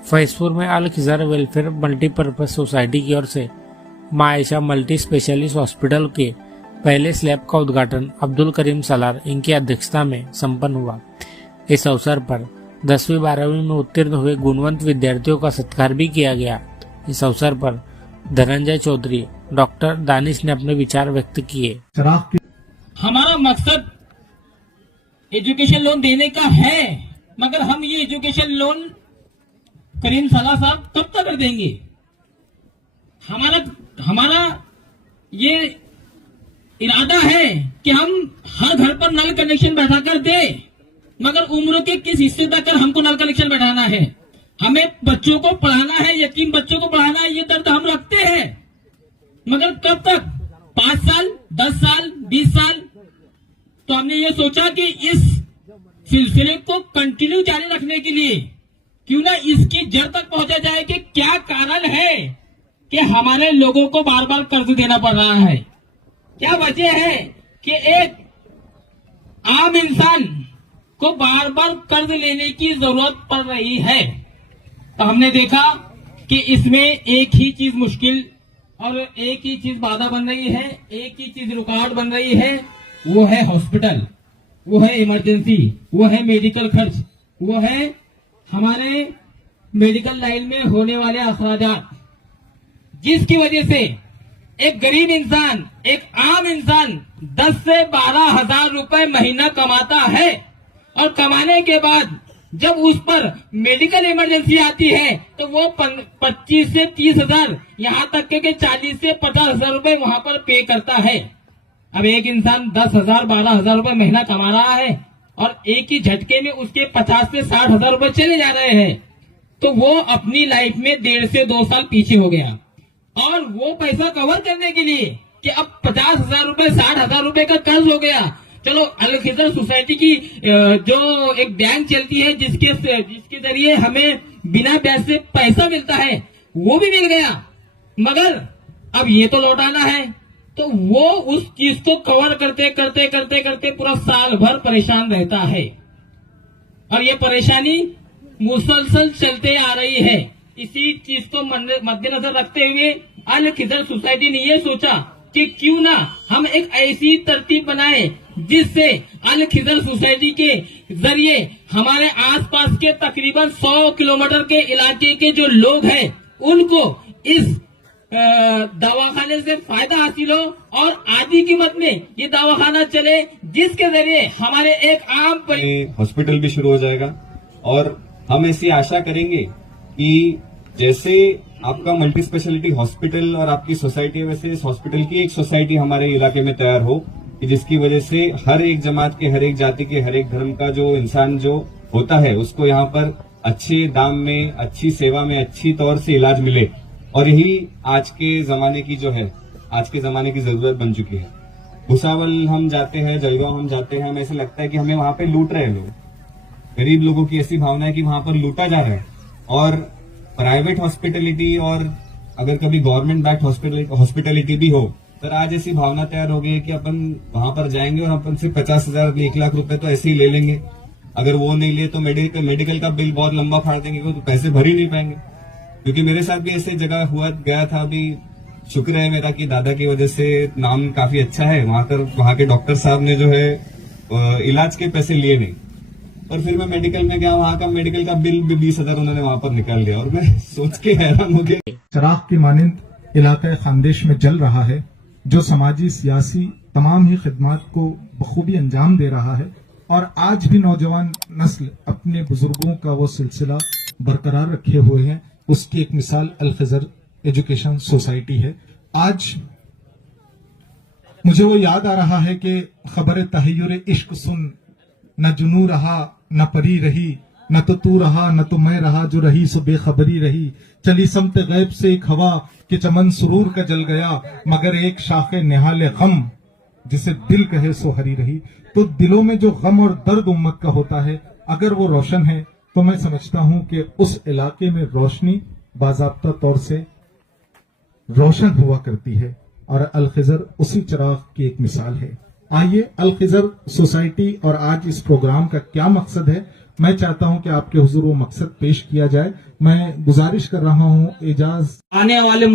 फैजपुर में अल Khizar welfare multipurpose society की ओर से मां आयशा मल्टी स्पेशलिस्ट हॉस्पिटल के पहले स्लैब का उद्घाटन अब्दुल करीम सलार इनकी अध्यक्षता में संपन्न हुआ। इस अवसर पर 10वीं 12वीं में उत्तीर्ण हुए गुणवंत विद्यार्थियों का सत्कार भी किया गया। इस अवसर पर धनंजय चौधरी, डॉक्टर दानिश ने अपने विचार व्यक्त किए। हमारा मकसद एजुकेशन लोन देने का है, मगर हम ये एजुकेशन लोन करीम सलार साहब कब तक देंगे? हमारा ये इरादा है कि हम हर घर पर नल कनेक्शन बैठाकर दे, मगर उम्र के किस हिस्से तक हमको नल कनेक्शन बैठाना है? हमें बच्चों को पढ़ाना है, यतीम बच्चों को पढ़ाना है, ये दर्द हम रखते हैं, मगर कब तक? 5 साल, 10 साल, 20 साल? तो हमने ये सोचा कि इस सिलसिले को कंटिन्यू जारी रखने के लिए क्यों ना इसकी जड़ तक पहुंचा जाए कि क्या कारण है कि हमारे लोगों को बार बार कर्ज देना पड़ रहा है। क्या वजह है कि एक आम इंसान को बार बार कर्ज लेने की जरूरत पड़ रही है। तो हमने देखा कि इसमें एक ही चीज मुश्किल और एक ही चीज बाधा बन रही है, एक ही चीज रुकावट बन रही है, वो है हॉस्पिटल, वो है इमरजेंसी, वो है मेडिकल खर्च, वो है हमारे मेडिकल लाइन में होने वाले अखराजात, जिसकी वजह से एक गरीब इंसान, एक आम इंसान 10 से 12 हजार रुपए महीना कमाता है, और कमाने के बाद जब उस पर मेडिकल इमरजेंसी आती है तो वो 25 से 30 हजार, यहाँ तक के 40 से 50 हजार रुपए वहां पर पे करता है। अब एक इंसान 10 हजार 12 हजार रुपए महीना कमा रहा है और एक ही झटके में उसके 50 से 60 हजार रुपए चले जा रहे हैं, तो वो अपनी लाइफ में 1.5 से 2 साल पीछे हो गया। और वो पैसा कवर करने के लिए कि अब 50 हजार रुपए 60 हजार रुपए का कर्ज हो गया, चलो अल खिज़र सोसाइटी की जो एक बैंक चलती है जिसके जरिए हमें बिना ब्याज से पैसा मिलता है, वो भी मिल गया, मगर अब ये तो लौटाना है। तो वो उस चीज को कवर करते करते करते करते पूरा साल भर परेशान रहता है, और ये परेशानी मुसलसल चलते आ रही है। इसी चीज को मद्देनजर रखते हुए अल खिज़र सोसाइटी ने ये सोचा कि क्यों ना हम एक ऐसी तरतीब बनाए जिससे अल खिज़र सोसाइटी के जरिए हमारे आसपास के तकरीबन 100 किलोमीटर के इलाके के जो लोग हैं उनको इस दवाखाने से फायदा हासिल हो, और आधी कीमत में ये दवाखाना चले, जिसके जरिए हमारे एक आम हॉस्पिटल भी शुरू हो जाएगा। और हम ऐसी आशा करेंगे कि जैसे आपका मल्टी स्पेशलिटी हॉस्पिटल और आपकी सोसाइटी है, वैसे इस हॉस्पिटल की एक सोसाइटी हमारे इलाके में तैयार हो, कि जिसकी वजह से हर एक जमात के, हर एक जाति के, हर एक धर्म का जो इंसान जो होता है उसको यहाँ पर अच्छे दाम में, अच्छी सेवा में, अच्छी तौर से इलाज मिले। और यही आज के जमाने की जो है, आज के जमाने की जरूरत बन चुकी है। भुसावल हम जाते हैं, जलगांव हम जाते हैं, हमें ऐसा लगता है कि हमें वहां पे लूट रहे हैं लोग। गरीब लोगों की ऐसी भावना है कि वहां पर लूटा जा रहा है। और प्राइवेट हॉस्पिटलिटी और अगर कभी गवर्नमेंट बैक्ड हॉस्पिटलिटी भी हो, पर आज ऐसी भावना तैयार हो गई है कि अपन वहां पर जाएंगे और अपन से 50,000 1 लाख रुपए तो ऐसे ही ले लेंगे। अगर वो नहीं लिए तो मेडिकल का बिल बहुत लंबा फाड़ देंगे, तो पैसे भर ही नहीं पाएंगे। क्योंकि मेरे साथ भी ऐसे जगह हुआ गया था। अभी शुक्र है मेरा कि दादा की वजह से नाम काफी अच्छा है, वहां के डॉक्टर साहब ने जो है इलाज के पैसे लिए नहीं, और फिर मैं मेडिकल में गया, वहां का मेडिकल का बिल भी 20,000 उन्होंने वहां पर निकाल लिया, और मैं सोच के हैरान हो गया। चिराग की मानिंद इलाका खानदेश में जल रहा है, जो समाजी सियासी तमाम ही खिदमात को बखूबी अंजाम दे रहा है, और आज भी नौजवान नस्ल अपने बुजुर्गों का वो सिलसिला बरकरार रखे हुए हैं। उसकी एक मिसाल अल खिज़र एजुकेशन सोसाइटी है। आज मुझे वो याद आ रहा है कि खबर तहय्युर इश्क सुन, न जुनू रहा न परी रही, न तो तू रहा न तो मैं रहा, जो रही सो बेखबरी रही। चली समत गैब से एक हवा कि चमन सुरूर का जल गया, मगर एक शाखे निहाले गम जिसे दिल कहे सो हरी रही। तो दिलों में जो गम और दर्द उम्मत का होता है, अगर वो रोशन है तो मैं समझता हूं कि उस इलाके में रोशनी बाज़ाब्ता तौर से रोशन हुआ करती है, और अल खिज़र उसी चिराग की एक मिसाल है। आइए अल खिज़र सोसाइटी और आज इस प्रोग्राम का क्या मकसद है मैं चाहता हूं कि आपके हुजूर वो मकसद पेश किया जाए। मैं गुजारिश कर रहा हूं एजाज आने वाले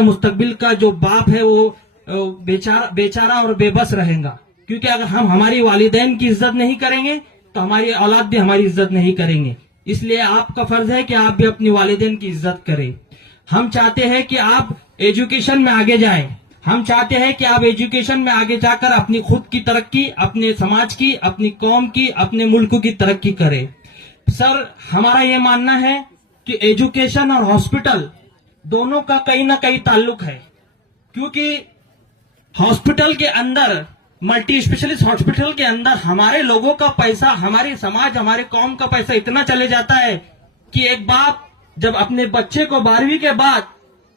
मुस्तकबिल का जो बाप है वो बेचारा और बेबस रहेगा, क्योंकि अगर हम हमारी वालिदैन की इज्जत नहीं करेंगे तो हमारी औलाद भी हमारी इज्जत नहीं करेंगे। इसलिए आपका फर्ज है कि आप भी अपनी वालिदैन की इज्जत करें। हम चाहते हैं कि आप एजुकेशन में आगे जाएं। हम चाहते हैं कि आप एजुकेशन में आगे जाकर अपनी खुद की तरक्की, अपने समाज की, अपनी कौम की, अपने मुल्क की तरक्की करें। सर, हमारा ये मानना है कि एजुकेशन और हॉस्पिटल दोनों का कहीं ना कहीं ताल्लुक है, क्योंकि हॉस्पिटल के अंदर, मल्टी स्पेशलिस्ट हॉस्पिटल के अंदर हमारे लोगों का पैसा, हमारी समाज, हमारे कौम का पैसा इतना चले जाता है कि एक बाप जब अपने बच्चे को 12वीं के बाद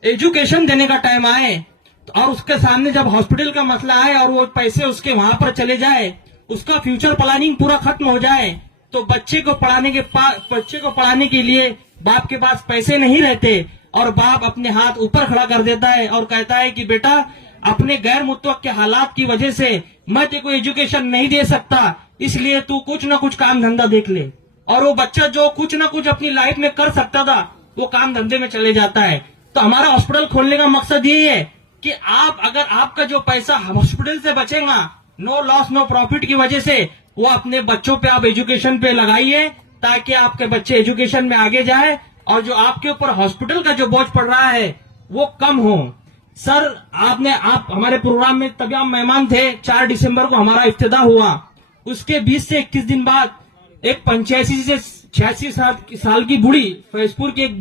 एजुकेशन देने का टाइम आए और उसके सामने जब हॉस्पिटल का मसला आए और वो पैसे उसके वहां पर चले जाए, उसका फ्यूचर प्लानिंग पूरा खत्म हो जाए, तो बच्चे को पढ़ाने के लिए बाप के पास पैसे नहीं रहते और बाप अपने हाथ ऊपर खड़ा कर देता है और कहता है कि बेटा, अपने गैर मुतवक्के हालात की वजह से मैं तेरे को एजुकेशन नहीं दे सकता, इसलिए तू कुछ ना कुछ काम धंधा देख ले। और वो बच्चा जो कुछ ना कुछ अपनी लाइफ में कर सकता था वो काम धंधे में चले जाता है। तो हमारा हॉस्पिटल खोलने का मकसद यही है कि अगर आपका जो पैसा हॉस्पिटल से बचेगा, नो लॉस नो प्रॉफिट की वजह से, वो अपने बच्चों पे आप एजुकेशन पे लगाइए, ताकि आपके बच्चे एजुकेशन में आगे जाए और जो आपके ऊपर हॉस्पिटल का जो बोझ पड़ रहा है वो कम हो। सर, आप हमारे प्रोग्राम में तमाम मेहमान थे। 4 दिसंबर को हमारा इफ्तिताह हुआ। उसके 20 से 21 दिन बाद एक 85 से 86 साल की बूढ़ी, फैजपुर की एक